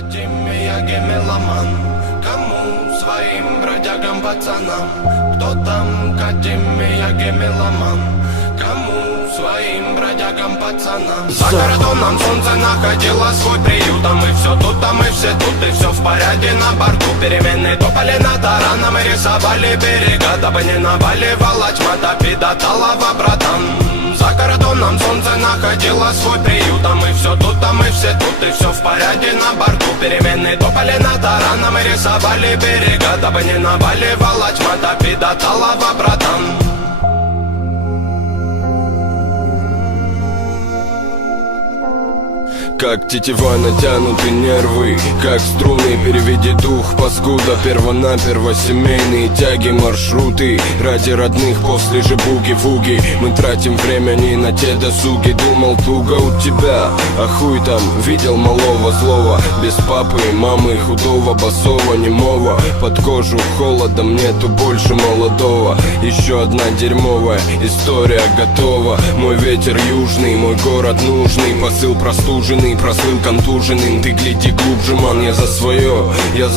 Мияги меломан. Кому? Своим бродягам пацанам. Кто там? Мияги меломан. Кому? Своим бродягам пацанам. За кордоном солнце находило свой приют. А мы все тут, а мы все тут. И все в порядке на борту. Перемены топали над тараном и рисовали берега. Дабы не наваливала тьма, до талого, братан. За кордоном солнце находило свой приют. А мы все тут, а мы все тут. И все в порядке на борту. Перемены топали над тараном и рисовали берега. Дабы не наваливала тьма, до талого, братан. Как тетива натянуты нервы, как струны, переведи дух, паскуда. Первонаперво семейные тяги, маршруты. Ради родных после же буги-вуги. Мы тратим время не на те досуги. Думал, туго у тебя, а хуй там. Видел малого злого, без папы и мамы, худого, босого, немого. Под кожу холодом нету больше молодого. Еще одна дерьмовая история готова. Мой ветер южный, мой город нужный. Посыл простуженный, прослыл контуженным. Ты гляди глубже, ман, я за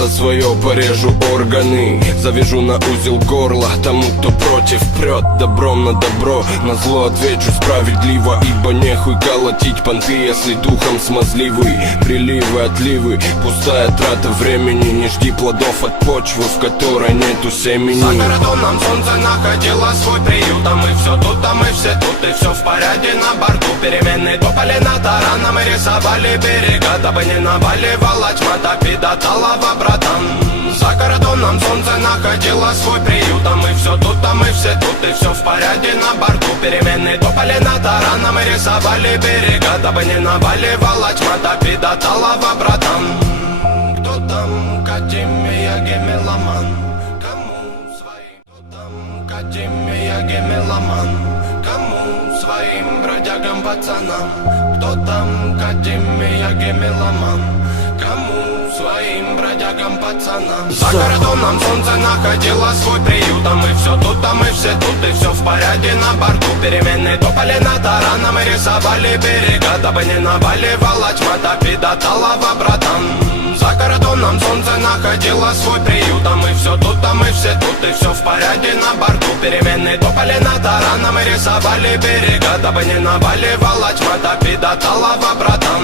свое порежу органы. Завяжу на узел горла тому, кто против прет. Добром на добро, на зло отвечу справедливо. Ибо нехуй колотить понты, если духом смазливый. Приливы, отливы, пустая трата времени. Не жди плодов от почвы, в которой нету семени. За кордоном солнце находило свой приют. А мы все тут, а мы все тут. И все в порядке на борту. Перемены топали над тараном и рисовали берега. Дабы не наваливала тьма, до талого, братан. За кордоном солнце находило свой приют. А мы все тут, а мы все тут. И все в порядке на борту. Перемены топали над тараном и рисовали берега. Дабы не наваливала тьма, до талого, братан. Кто там? Мияги меломан. Кому? Своим? Кто там? Мияги меломан. Кому? Своим бродягам пацанам. Кто там? Мияги меломан. Кому? Своим бродягам пацанам. За кордоном солнце находило свой приют. А мы все тут, а мы все тут. И все в порядке на борту. Перемены топали над тараном и рисовали берега. Дабы не наваливала тьма, до талого, братан. За кордоном солнце находило свой приют. А мы все тут, а мы все тут. И все в порядке на борту. Перемены топали над тараном и рисовали берега. Дабы не наваливала тьма, до талого, братан.